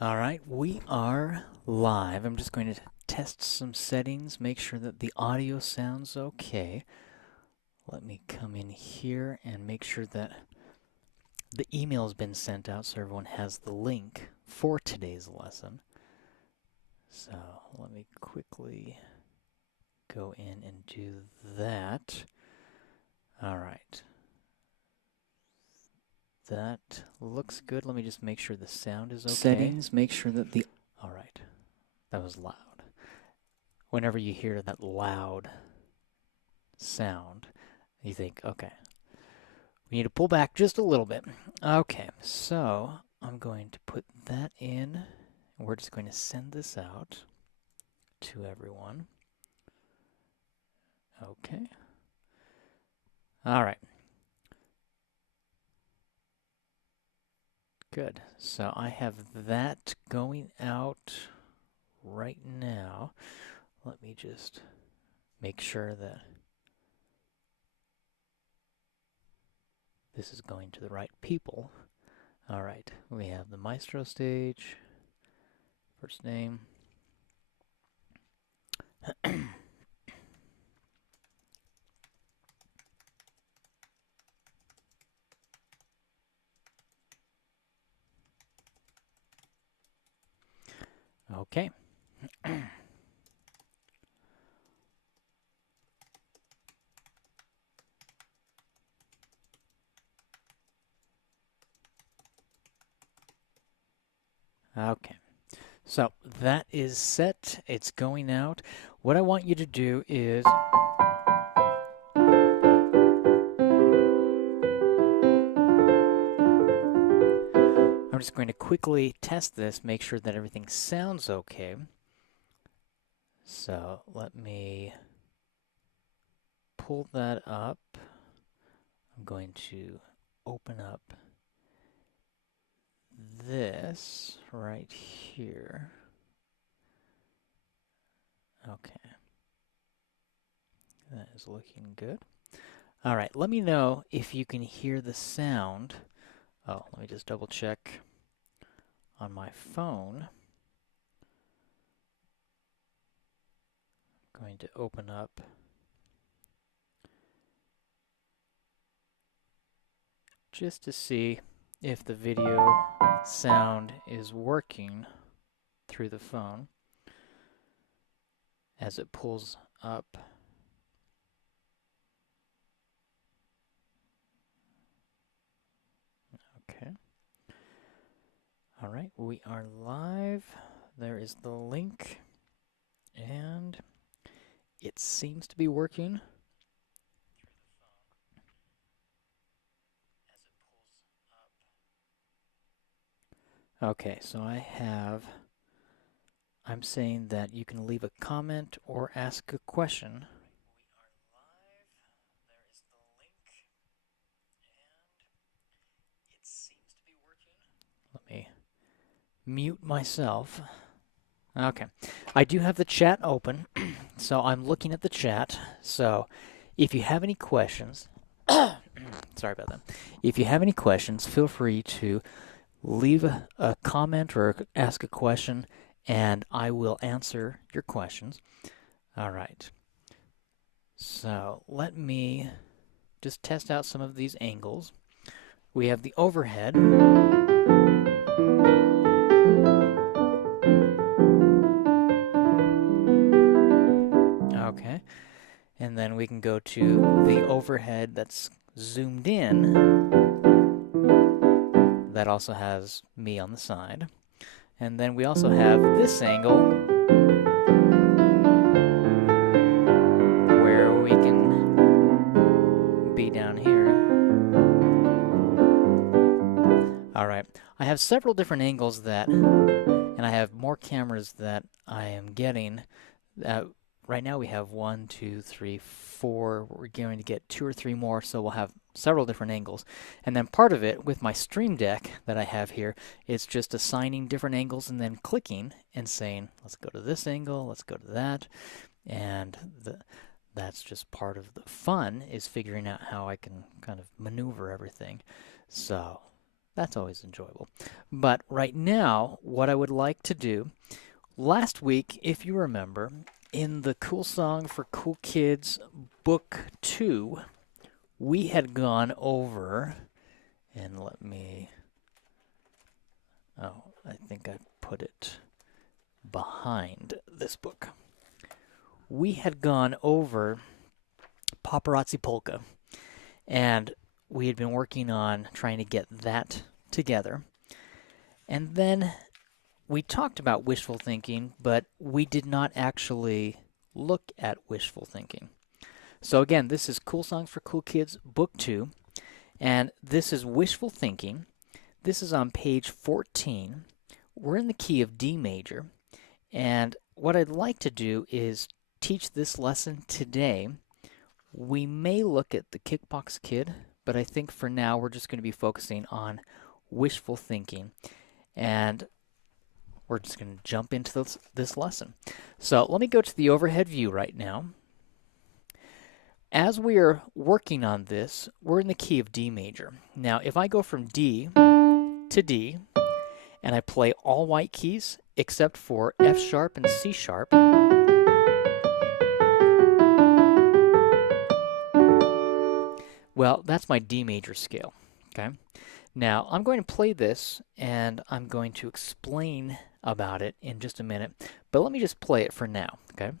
All right, we are live. I'm just going to test some settings, make sure that the audio sounds okay. Let me come in here and make sure that the email has been sent out so everyone has the link for today's lesson. So let me quickly go in and do that. All right. That looks good. Let me just make sure the sound is okay. Settings, make sure that the... All right. That was loud. Whenever you hear that loud sound, you think, okay, we need to pull back just a little bit. Okay, so I'm going to put that in. We're just going to send this out to everyone. Okay. All right. Good. So I have that going out right now. Let me just make sure that this is going to the right people. All right. We have the Maestro stage. First name. Okay. Okay. So that is set. It's going out. What I want you to do is I'm just going to quickly test this, make sure that everything sounds okay. So let me pull that up. I'm going to open up this right here. Okay. That is looking good. All right, let me know if you can hear the sound. Oh, let me just double check on my phone. I'm going to open up just to see if the video sound is working through the phone as it pulls up. Okay. All right, we are live. There is the link, and it seems to be working. Okay, so I'm saying that you can leave a comment or ask a question. Let me mute myself. Okay, I do have the chat open, so I'm looking at the chat. So if you have any questions, sorry about that. If you have any questions, feel free to leave a comment or ask a question, and I will answer your questions. All right. So let me just test out some of these angles. We have the overhead. Okay. And then we can go to the overhead that's zoomed in. That also has me on the side. And then we also have this angle where we can be down here. All right. I have several different angles and I have more cameras that I am getting. Right now we have 1, 2, 3, 4. We're going to get 2 or 3 more, so we'll have several different angles. And then part of it with my Stream Deck that I have here is just assigning different angles and then clicking and saying, let's go to this angle, let's go to that. And that's just part of the fun, is figuring out how I can kind of maneuver everything. So That's always enjoyable. But right now, what I would like to do, last week, if you remember, in the Cool Song for Cool Kids Book 2, we had gone over, and let me, oh, I think I put it behind this book. We had gone over Paparazzi Polka, and we had been working on trying to get that together. And then we talked about wishful thinking, but we did not actually look at wishful thinking. So again, this is Cool Songs for Cool Kids, Book 2, and this is Wishful Thinking. This is on page 14. We're in the key of D major, and what I'd like to do is teach this lesson today. We may look at the Kickbox Kid, but I think for now we're just going to be focusing on wishful thinking, and we're just going to jump into this lesson. So let me go to the overhead view right now. As we are working on this, we're in the key of D major. Now, if I go from D to D, and I play all white keys except for F sharp and C sharp, well, that's my D major scale, okay? Now, I'm going to play this, and I'm going to explain about it in just a minute, but let me just play it for now, okay?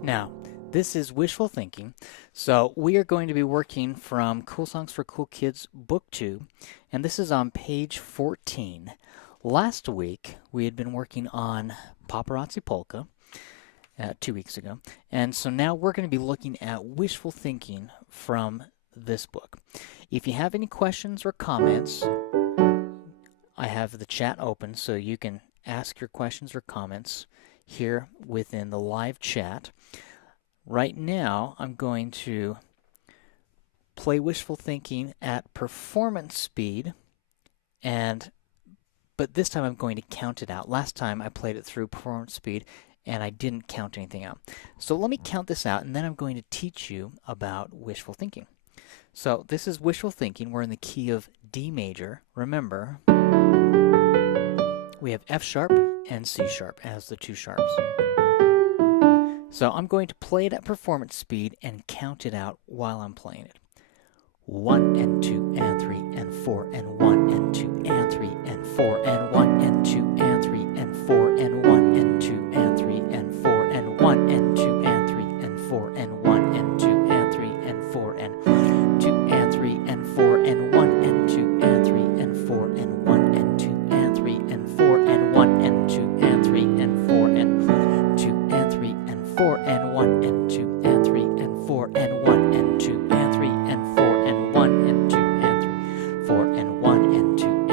Now, this is Wishful Thinking, so we are going to be working from Cool Songs for Cool Kids, Book 2, and this is on page 14. Last week, we had been working on Paparazzi Polka 2 weeks ago, and so now we're going to be looking at Wishful Thinking from this book. If you have any questions or comments, I have the chat open so you can ask your questions or comments here within the live chat. Right now, I'm going to play Wishful Thinking at performance speed, but this time I'm going to count it out. Last time I played it through performance speed and I didn't count anything out. So let me count this out, and then I'm going to teach you about wishful thinking. So this is Wishful Thinking. We're in the key of D major. Remember, we have F sharp and C sharp as the two sharps. So I'm going to play it at performance speed and count it out while I'm playing it. 1 and 2 and 3 and 4 and 1 and 2 and 3 and 4 and 1 and 2 and 3 and 4 and 1 and 2 and 3 and 4 and 1 and 2 and 3 and 4 and 1 and 2 and 3 and 4 and 2 and 3 and 4 and 1 and 2 and 3 and 4 and 1 and 2 and 3 and 4 and 1 and 2 and 3 and 4 and 2 and 3 and 4 and 1 and 2 and 3 and 4 and 1 and 2 and 3 and 4 and 1 and 2 and 3 4 and 1 and 2 and 3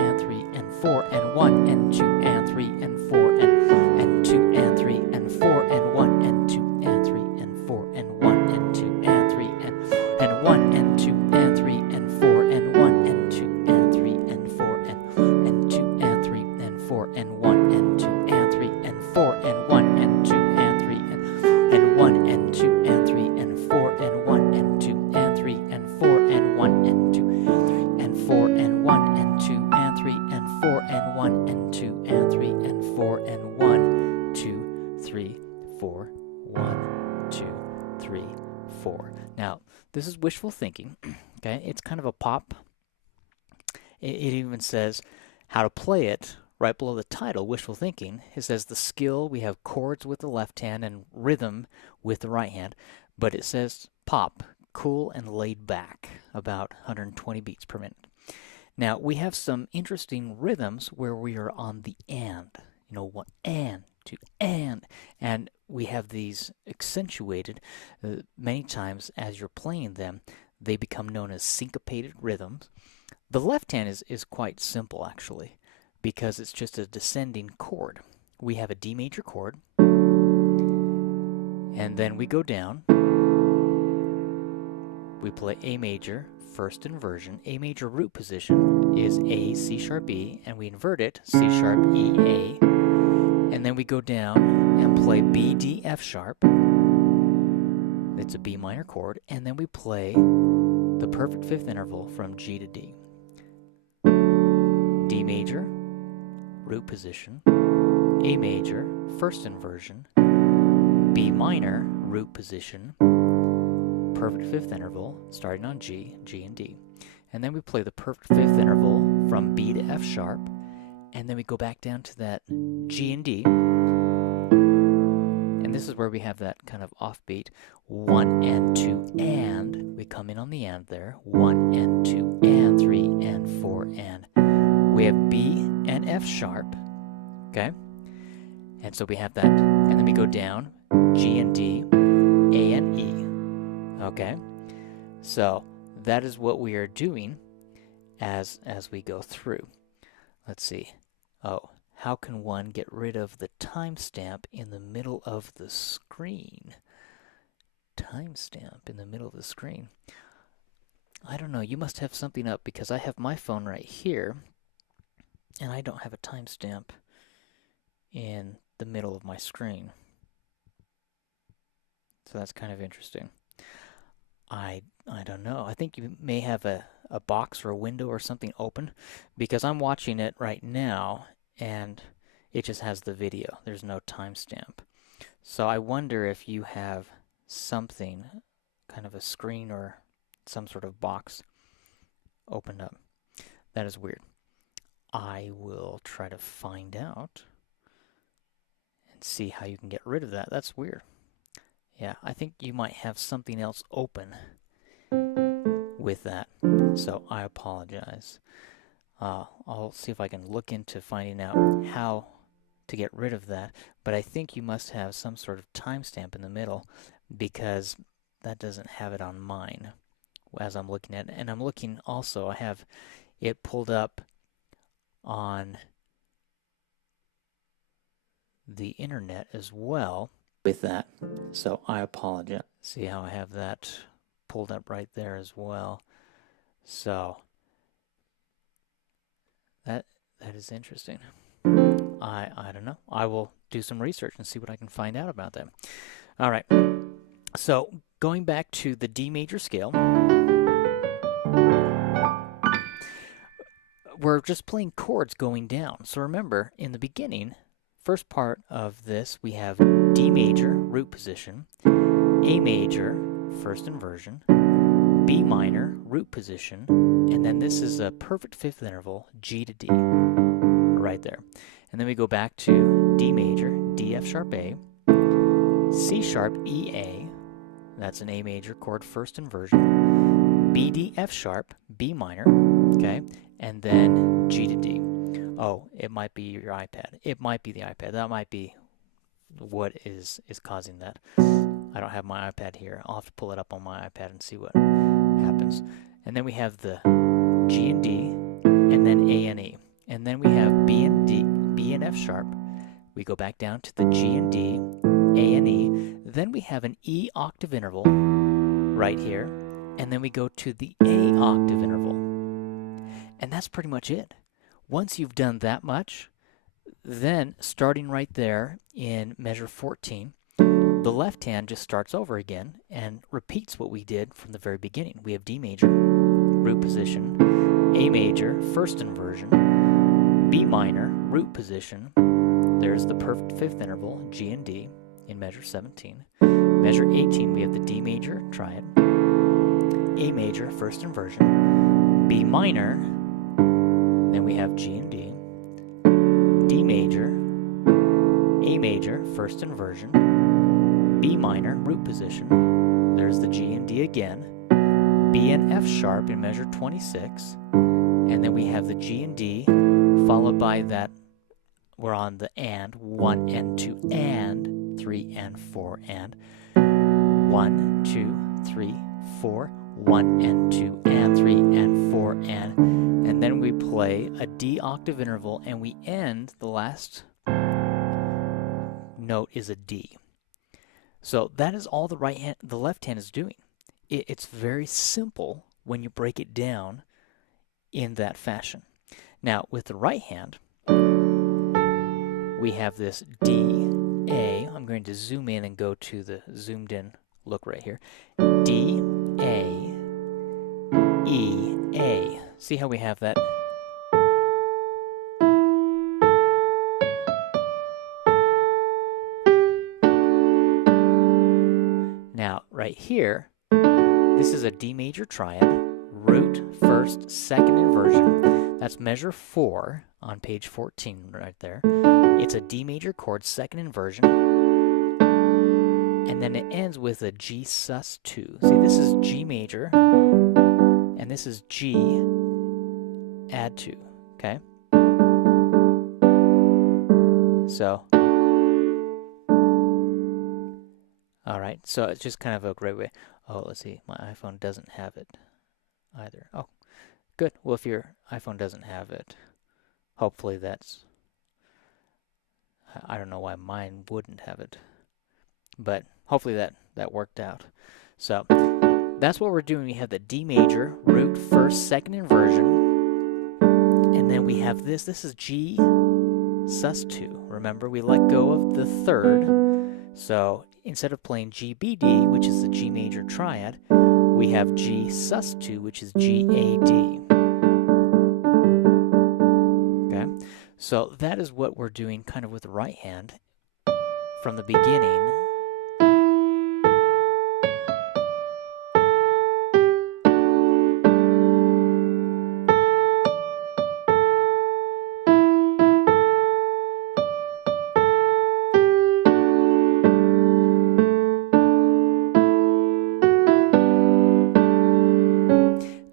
and 4 and 1 and 2 and 3 and 4 and 2 and 3 and 4 and 1 and 2 and 3 and 4 and 1 and 2 and 3 and 1 and 2 and 3 and 4 and 1 and 2 and 3 and 4 and 2 and 3 and 4 and 1 and 2 and 3 and 4 and 1 and 2 and 3 and 1 and 2 and 3 and 4 and 1 and 2 and 3 and 4 and 1 and 2 and 4 and 1 and 2 and 3 and 4 and 1 and 2 and 3 and 4 and 1 2 3 4 1 2 3 4. this is Wishful Thinking. Okay, it's kind of a pop. It even says how to play it right below the title, Wishful Thinking. It says the skill, we have chords with the left hand and rhythm with the right hand, but it says pop, cool and laid back, about 120 beats per minute. Now, we have some interesting rhythms where we are on the and, you know, one and, two and we have these accentuated many times as you're playing them. They become known as syncopated rhythms. The left hand is quite simple, actually, because it's just a descending chord. We have a D major chord, and then we go down. We play A major, first inversion. A major root position is A, C sharp, E, and we invert it, C sharp, E, A. And then we go down and play B, D, F sharp. It's a B minor chord. And then we play the perfect fifth interval from G to D. D major, root position. A major, first inversion. B minor, root position. Perfect fifth interval, starting on G, G and D. And then we play the perfect fifth interval from B to F sharp, and then we go back down to that G and D. And this is where we have that kind of offbeat 1 and 2 and. We come in on the and there. 1 and 2 and 3 and 4 and. We have B and F sharp, okay? And so we have that, and then we go down, G and D, A and E. Okay, so that is what we are doing as we go through. Let's see. Oh, how can one get rid of the timestamp in the middle of the screen? Timestamp in the middle of the screen. I don't know. You must have something up because I have my phone right here, and I don't have a timestamp in the middle of my screen. So that's kind of interesting. I don't know. I think you may have a box or a window or something open because I'm watching it right now and it just has the video. There's no timestamp. So I wonder if you have something, kind of a screen or some sort of box opened up. That is weird. I will try to find out and see how you can get rid of that. That's weird. Yeah, I think you might have something else open with that, so I apologize. I'll see if I can look into finding out how to get rid of that, but I think you must have some sort of timestamp in the middle because that doesn't have it on mine as I'm looking at it. And I'm looking also, I have it pulled up on the internet as well with that, so I apologize. See how I have that pulled up right there as well. So that is interesting. I don't know. I will do some research and see what I can find out about that. All right. So going back to the D major scale, we're just playing chords going down. So remember, in the beginning, first part of this, we have D major, root position, A major, first inversion, B minor, root position, and then this is a perfect fifth interval, G to D, right there. And then we go back to D major, D, F sharp, A, C sharp, E, A, that's an A major chord, first inversion, B, D, F sharp, B minor, okay, and then G to D. Oh, it might be your iPad. It might be the iPad. That might be what is causing that. I don't have my iPad here. I'll have to pull it up on my iPad and see what happens. And then we have the G and D, and then A and E. And then we have B and D, B and F sharp. We go back down to the G and D, A and E. Then we have an E octave interval right here. And then we go to the A octave interval. And that's pretty much it. Once you've done that much, then starting right there in measure 14, the left hand just starts over again and repeats what we did from the very beginning. We have D major, root position, A major, first inversion, B minor, root position. There's the perfect fifth interval, G and D, in measure 17. Measure 18, we have the D major triad. A major, first inversion, B minor, then we have G and D, D major, A major, first inversion, B minor, root position, there's the G and D again, B and F sharp in measure 26, and then we have the G and D, followed by that, we're on the and, 1 and 2 and, 3 and 4 and, 1, 2, 3, 4, 1 and 2 and 3 and 4 and then we play a D octave interval and we end, the last note is a D. So that is all the left hand is doing. It's very simple when you break it down in that fashion. Now with the right hand, we have this D, A. I'm going to zoom in and go to the zoomed in look right here. D, A, E, A. See how we have that? Now, right here, this is a D major triad, root, first, second inversion. That's measure 4 on page 14 right there. It's a D major chord, second inversion. And then it ends with a G sus2. See, this is G major, and this is G add 2, okay? So, all right, so it's just kind of a great way. Oh, let's see, my iPhone doesn't have it either. Oh, good. Well, if your iPhone doesn't have it, hopefully that's, I don't know why mine wouldn't have it, but hopefully that worked out. So that's what we're doing. We have the D major, root, first, second inversion, and then we have this. This is G sus2. Remember, we let go of the third. So instead of playing G B D, which is the G major triad, we have G sus2, which is G A D. Okay, so that is what we're doing kind of with the right hand from the beginning.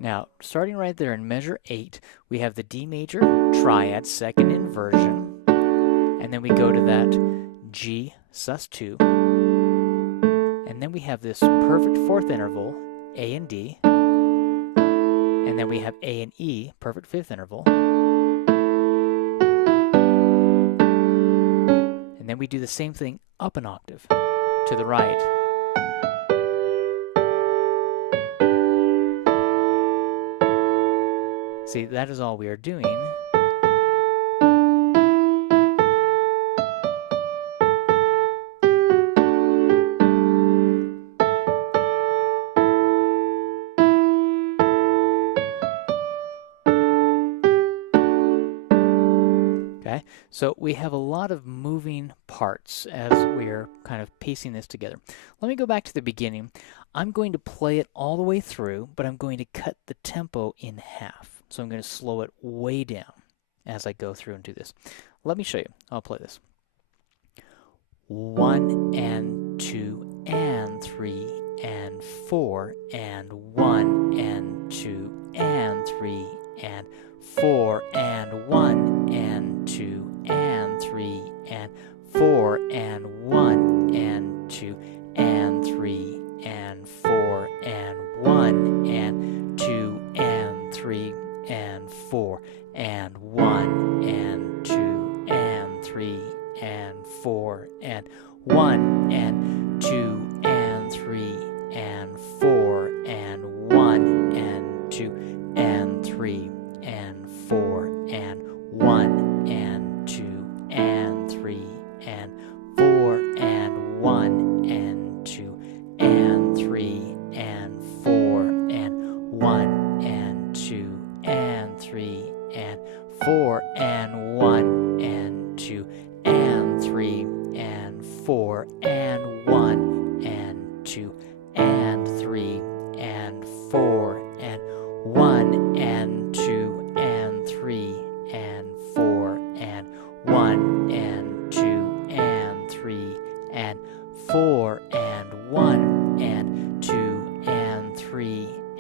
Now, starting right there in measure 8, we have the D major triad, second inversion, and then we go to that G sus2, and then we have this perfect fourth interval, A and D, and then we have A and E, perfect fifth interval, and then we do the same thing up an octave to the right. See, that is all we are doing. Okay, so we have a lot of moving parts as we are kind of piecing this together. Let me go back to the beginning. I'm going to play it all the way through, but I'm going to cut the tempo in half. So I'm going to slow it way down as I go through and do this. Let me show you. I'll play this. 1 and 2 and 3 and 4 and 1 and 2 and 3 and 4 and 1 and 2 and 3 and 4 and 1 and 2 and 3 and 4 and 1 and 2 and 3 and 4 and 1 and 2 and 3 and 4 and 1 and 2 and 3 and 4 and 1 and 2 and 3 and 4 and 1 and 2 and 3 and 4 and 1 and 2 and 3 and 4 and 1 and 2 and 3 and 4 and 1 and 2 and 3 and 4 and 1 and 2 and 3 and 4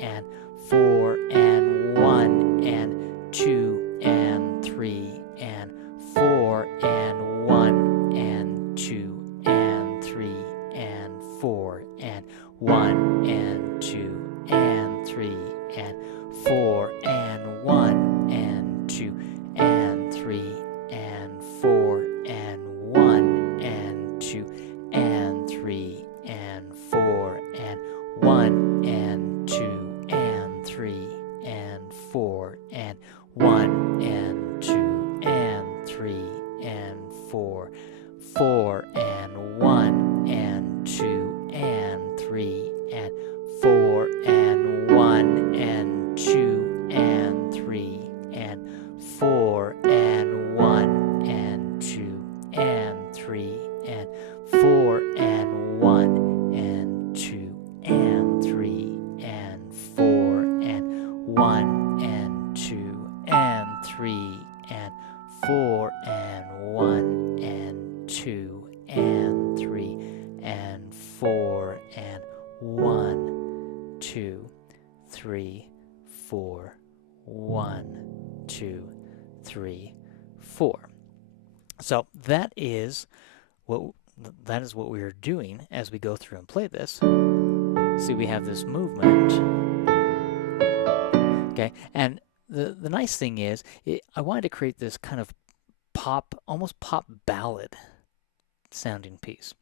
and 4 and 1 and 2 and 3 and 4 and 1 and 2 and 3 and 4 and 1 and 2 and 3 and 4 and 1 and 2 and 3 and 4 and 1 and 2 and 3 and 4 and 1 and 2 and 3 and 4 and 1 and 2 and 3 and 4, 4 and 1 and 2 and 3 and 4 and 1 and 2 and 3 and 4 and 1 and 2 and 3 and 4 and 1 and 2 and 3 and 4 and 1 and 2 and 3 and 4 and 1 and 2 and 3 and 4 and 1, 2, 3, 4, 1, 2, 3, 4. So that is what we are doing as we go through and play this. See, we have this movement. Okay, and the nice thing is, I wanted to create this kind of pop, almost pop ballad sounding piece.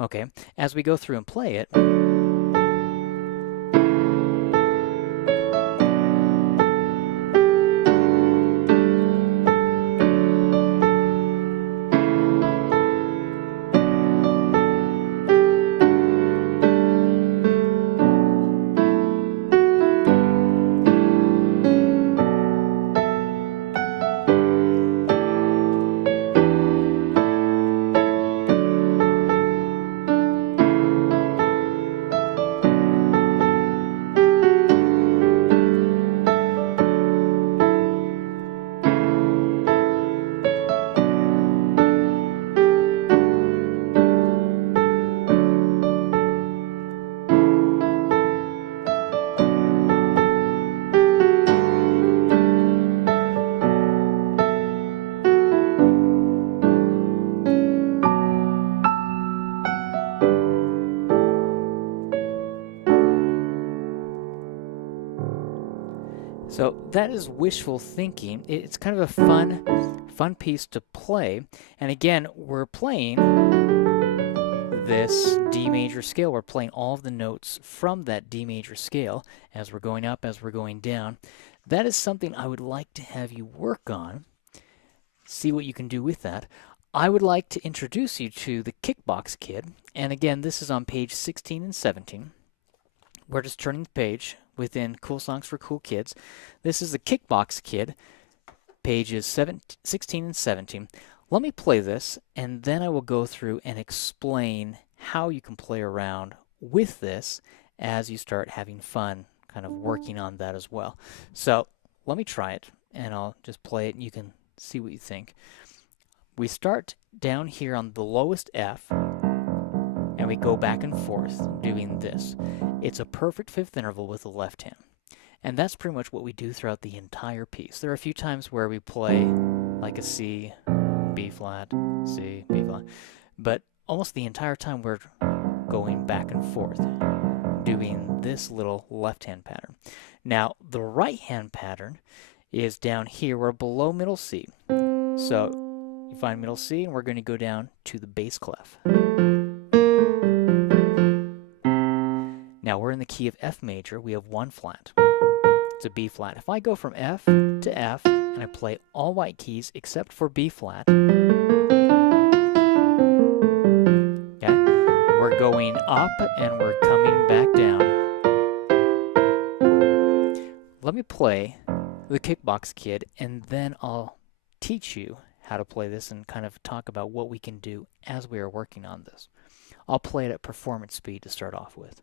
Okay, as we go through and play it, so that is Wishful Thinking. It's kind of a fun piece to play. And again, we're playing this D major scale. We're playing all of the notes from that D major scale as we're going up, as we're going down. That is something I would like to have you work on. See what you can do with that. I would like to introduce you to the Kickbox Kid. And again, this is on page 16 and 17. We're just turning the page within Cool Songs for Cool Kids. This is the Kickbox Kid, pages 16 and 17. Let me play this, and then I will go through and explain how you can play around with this as you start having fun kind of working on that as well. So let me try it, and I'll just play it, and you can see what you think. We start down here on the lowest F, and we go back and forth doing this. It's a perfect fifth interval with the left hand. And that's pretty much what we do throughout the entire piece. There are a few times where we play like a C, B flat, C, B flat, but almost the entire time we're going back and forth doing this little left hand pattern. Now, the right hand pattern is down here. We're below middle C. So you find middle C, and we're going to go down to the bass clef. Now we're in the key of F major. We have one flat. It's a B flat. If I go from F to F and I play all white keys except for B flat, okay, we're going up and we're coming back down. Let me play the Kickbox Kid, and then I'll teach you how to play this and kind of talk about what we can do as we are working on this. I'll play it at performance speed to start off with.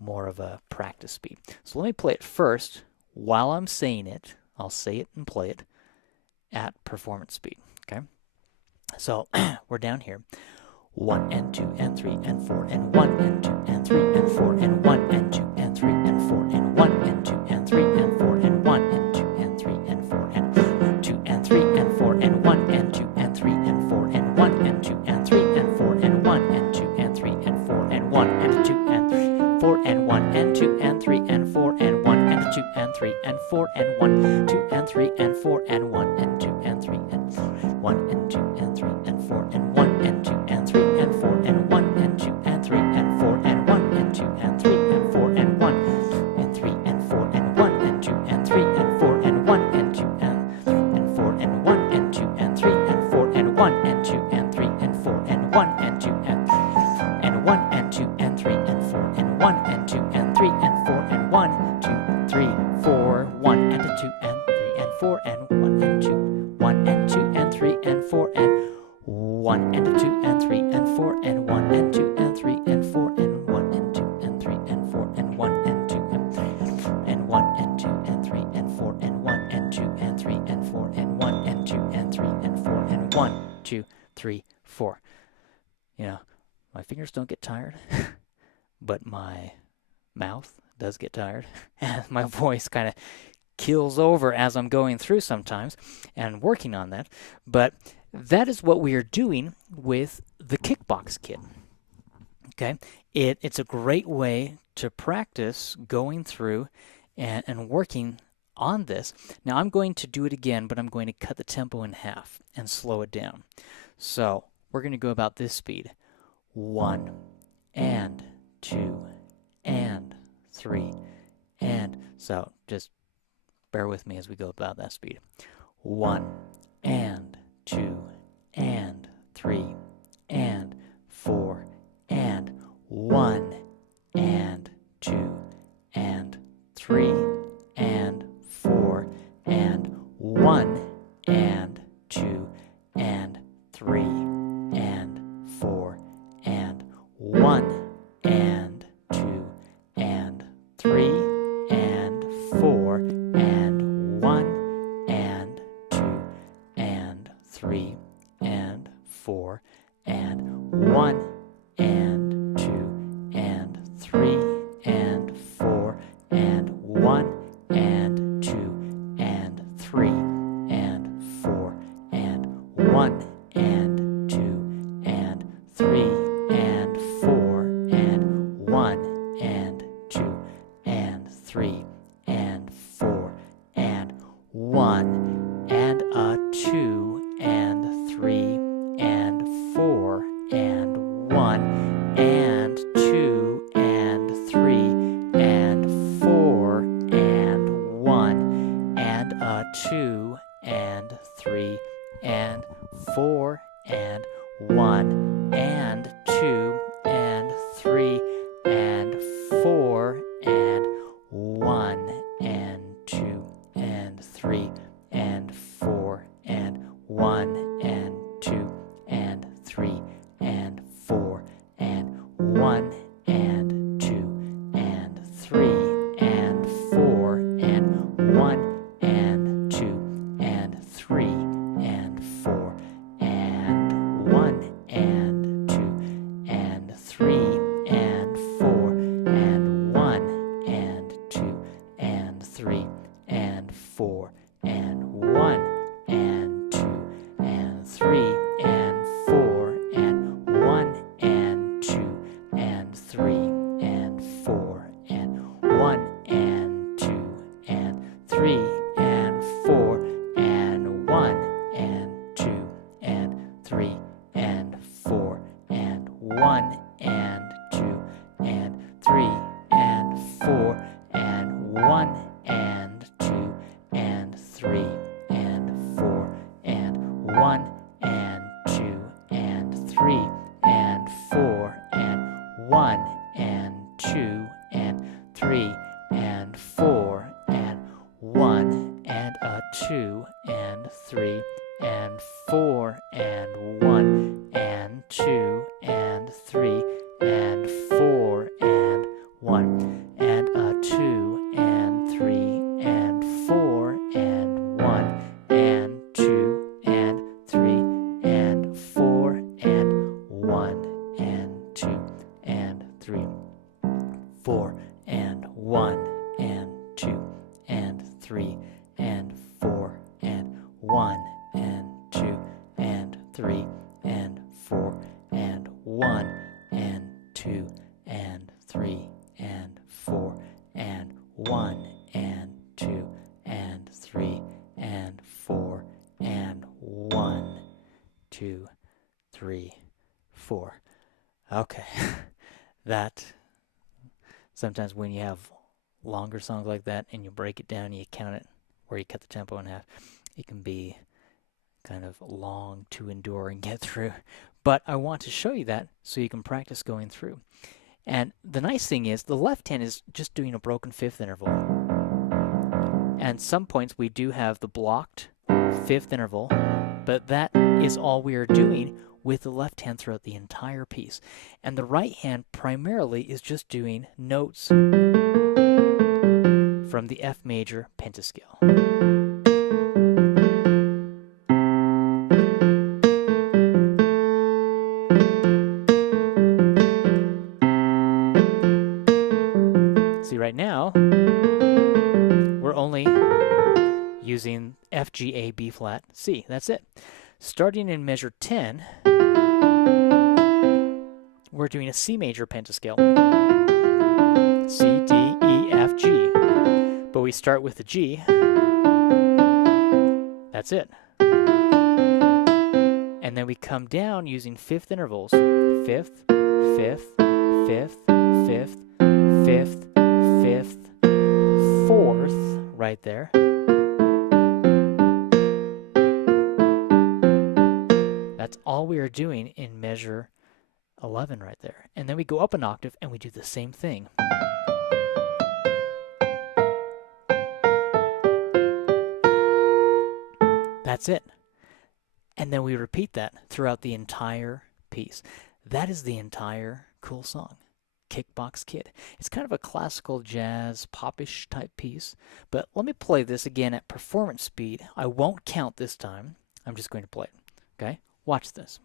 more of a practice speed. So let me play it first. While I'm saying it, I'll say it and play it at performance speed. Okay? So we're down here. 1 and 2 and 3 and 4 and 1 and 2 and 3 and 4 and 1 and 2 and 3 and 4 and 1 and 2 and 3 and 4 and 1 and 2 and 3 and 4 and 2 and 3 and 4 and 1 and 2 and 3 and 4 and 1 and 2 and 3 and 4 and 1 and 2 and 3 and 4 and 1 and 2 and 4 and 1 and 2 and 3 and 4 and 1 and 2 and 3 and 4 and 1 2 and 3 and 4 and 1 and 2 and 3 and 1 and 2 and 3 and 4 and 1 and 2 and 3 and 4 and 1 and 2 and 3 and 4 and 1 and 2 and 3 and 4 and 1 and 3 and 4 and 1 and 2 and 3 and 4 and 1 and 2 and 4 and 1 and 2 and 3 and 4 and 1 and 2 and 3 and 4 and 1 and 2 and 1 and 2 and 3 and 4 and 1 and 2 and 3 and 4 and 1 2 3 4 1 and 2 and 3 and 4 and 1 and 2 1 and 2 and 3 and 4 and 1 and 2 and 3 and 4 and 1 and 2 and 3 and 4 and 1 and 2 and 3 and 4 and 1 and 2 and 1 and 2 and 3 and 4 and 1 and 2 and 3 and 4 and 1 and 2 and 3 and 4 and 1 2 3 4. You know, my fingers don't get tired, but my mouth does get tired, and my voice kind of kills over as I'm going through sometimes and working on that. But that is what we are doing with the Kickbox Kit. Okay, it's a great way to practice going through and working on this. Now I'm going to do it again, but I'm going to cut the tempo in half and slow it down. So we're going to go about this speed. 1 and 2 and 3 and so just bear with me as we go about that speed. 1 and 2 and 3 and 4 and 1 and 2 and 3 and 4 and 1 and 2 and 3 and 4 and 1 and 2 and 3 and 4 and 1 and 2 and 3 and 4 and 1 and 2 and 3 and 4 and 1 and 2 and 3 and 4 and 1 and 2 and 3 and 4 and 1 and 2 and 3 and 4 and 1 and a 2 and 3 and 4 and 1 and 2 and 3 and 4 and 1 and a 2 and 3 and 4 and 1 and 2 and 3 and 4 and 1 and 2 and 3 and 4 and 1 and 2 and 3 and 4 and 1 and 2 and 3 and 4 and 1 and 2 and 3 and 4 and 1 and 2 and 3 and 4 and 1 and 2 and 3 and 4 and 1 and 2 and 3 and 4 and 1 and 2 and 3 and 4 and 1 and 2 and 3 and 4 and 1 and 2 and 3 and 4 and 1 and 2 and 3 and 4 and 1 and 2 and 3 and 4 and 1 and 2 and 3 and 4 and 1 and 2 and 3 and 4 and 1 and a 2 and 3 and 4 and 1 and 2 and 3 3, 4, and 1, and 2, and 3, and 4, and 1, and 2, and 3, and 4, and 1, and 2, and 3, and 4, and 1, and 2, and 3, and 4, and 1, 2, 3, 4. Okay. That, sometimes when you have longer songs like that and you break it down and you count it where you cut the tempo in half, it can be kind of long to endure and get through. But I want to show you that so you can practice going through. And the nice thing is the left hand is just doing a broken fifth interval. And some points we do have the blocked fifth interval, but that is all we are doing with the left hand throughout the entire piece. And the right hand primarily is just doing notes from the F major pentascale. See, right now, we're only using F, G, A, B flat, C. That's it. Starting in measure 10, we're doing a C major pentascale. C, D, E, F, G. But we start with the G. That's it. And then we come down using fifth intervals. Fifth, fifth, fifth, fifth, fifth, fifth, fourth, right there. That's all we are doing in measure 11 right there. And then we go up an octave and we do the same thing. That's it. And then we repeat that throughout the entire piece. That is the entire cool song, Kickbox Kid. It's kind of a classical jazz, popish type piece, but let me play this again at performance speed. I won't count this time. I'm just going to play it, okay? Watch this.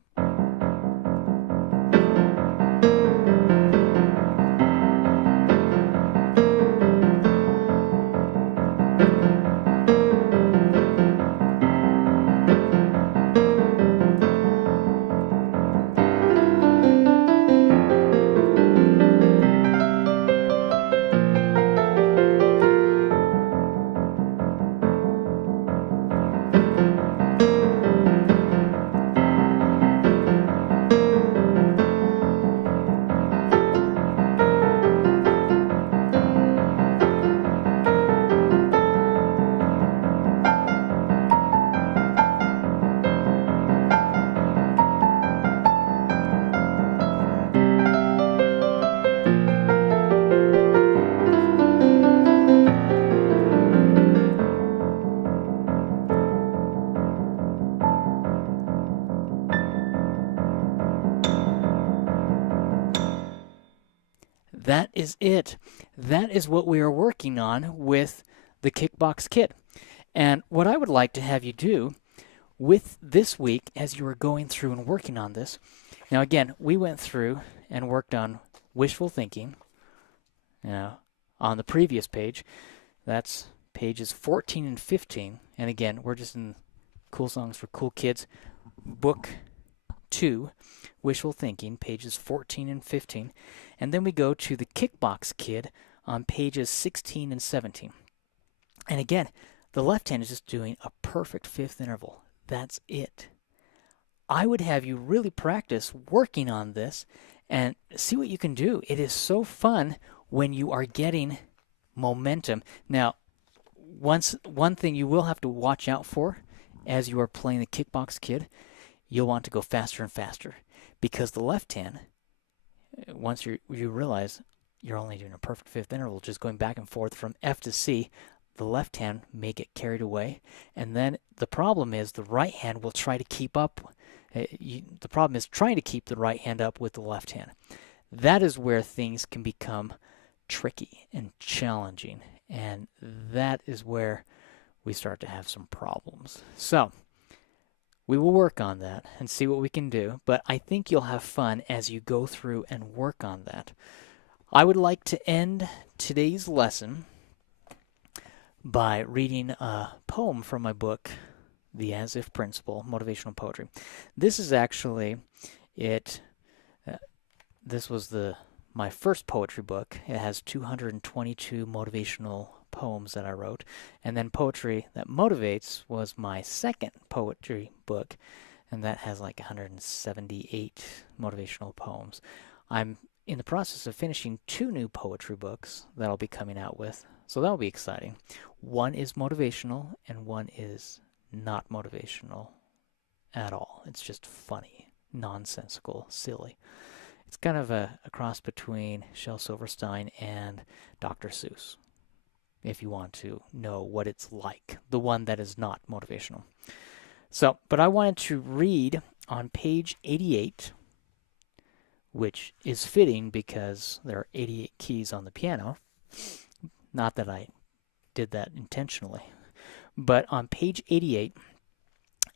That is it. That is what we are working on with the Kickbox Kid. And what I would like to have you do with this week as you are going through and working on this. Now again, we went through and worked on Wishful Thinking, on the previous page. That's pages 14 and 15. And again, we're just in Cool Songs for Cool Kids, book 2, Wishful Thinking, pages 14 and 15. And then we go to the Kickbox Kid on pages 16 and 17. And again, the left hand is just doing a perfect fifth interval. That's it. I would have you really practice working on this and see what you can do. It is so fun when you are getting momentum. Now, one thing you will have to watch out for as you are playing the Kickbox Kid, you'll want to go faster and faster, because the left hand, once you realize you're only doing a perfect fifth interval, just going back and forth from F to C, the left hand may get carried away. And then the problem is the right hand will try to keep up. The problem is trying to keep the right hand up with the left hand. That is where things can become tricky and challenging. And that is where we start to have some problems. So we will work on that and see what we can do. But I think you'll have fun as you go through and work on that. I would like to end today's lesson by reading a poem from my book, The As If Principle, Motivational Poetry. This is actually it. This was my first poetry book. It has 222 motivational poems that I wrote. And then Poetry That Motivates was my second poetry book, and that has like 178 motivational poems. I'm in the process of finishing 2 new poetry books that I'll be coming out with, so that'll be exciting. One is motivational, and one is not motivational at all. It's just funny, nonsensical, silly. It's kind of a cross between Shel Silverstein and Dr. Seuss, if you want to know what it's like, the one that is not motivational. So, but I wanted to read on page 88, which is fitting because there are 88 keys on the piano. Not that I did that intentionally. But on page 88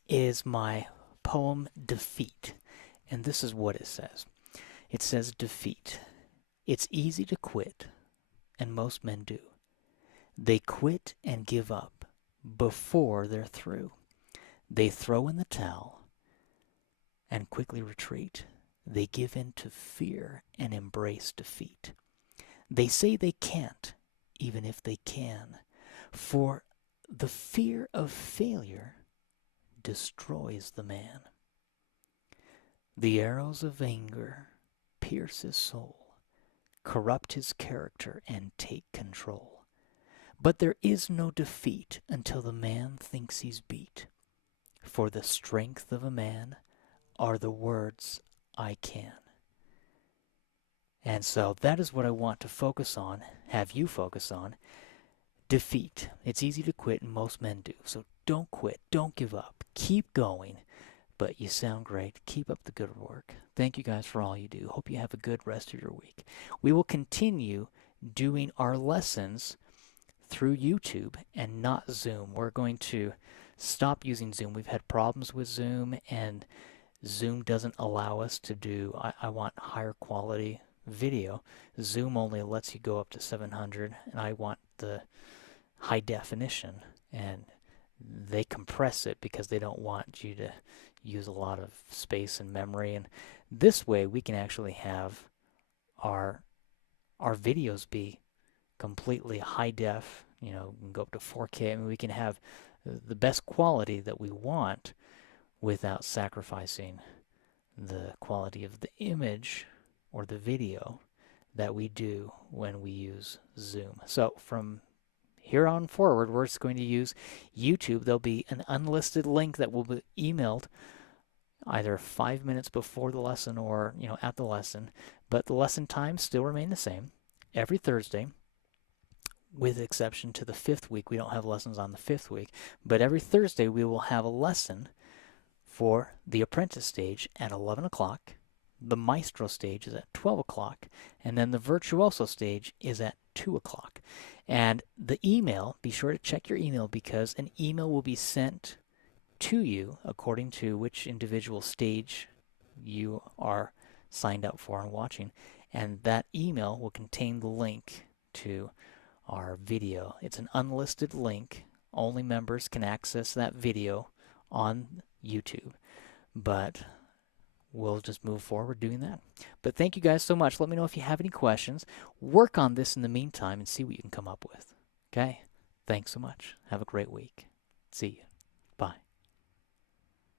is my poem Defeat. And this is what it says. It says, defeat. It's easy to quit, and most men do. They quit and give up before they're through. They throw in the towel and quickly retreat. They give in to fear and embrace defeat. They say they can't, even if they can, for the fear of failure destroys the man. The arrows of anger pierce his soul, corrupt his character, and take control. But there is no defeat until the man thinks he's beat. For the strength of a man are the words, I can. And so that is what I want to focus on, have you focus on. Defeat. It's easy to quit, and most men do. So don't quit. Don't give up. Keep going. But you sound great. Keep up the good work. Thank you guys for all you do. Hope you have a good rest of your week. We will continue doing our lessons through YouTube and not Zoom. We're going to stop using Zoom. We've had problems with Zoom, and Zoom doesn't allow us to do, I want higher quality video. Zoom only lets you go up to 700, and I want the high definition, and they compress it because they don't want you to use a lot of space and memory. And this way we can actually have our videos be completely high def, you know, we can go up to 4K. I mean, we can have the best quality that we want without sacrificing the quality of the image or the video that we do when we use Zoom. So from here on forward, we're just going to use YouTube. There'll be an unlisted link that will be emailed either 5 minutes before the lesson or, you know, at the lesson. But the lesson times still remain the same. Every Thursday, with exception to the 5th week. We don't have lessons on the 5th week. But every Thursday, we will have a lesson for the apprentice stage at 11 o'clock. The Maestro stage is at 12 o'clock. And then the Virtuoso stage is at 2 o'clock. And the email, be sure to check your email, because an email will be sent to you according to which individual stage you are signed up for and watching. And that email will contain the link to our video. It's an unlisted link. Only members can access that video on YouTube. But we'll just move forward doing that. But thank you guys so much. Let me know if you have any questions. Work on this in the meantime and see what you can come up with. Okay? Thanks so much. Have a great week. See you.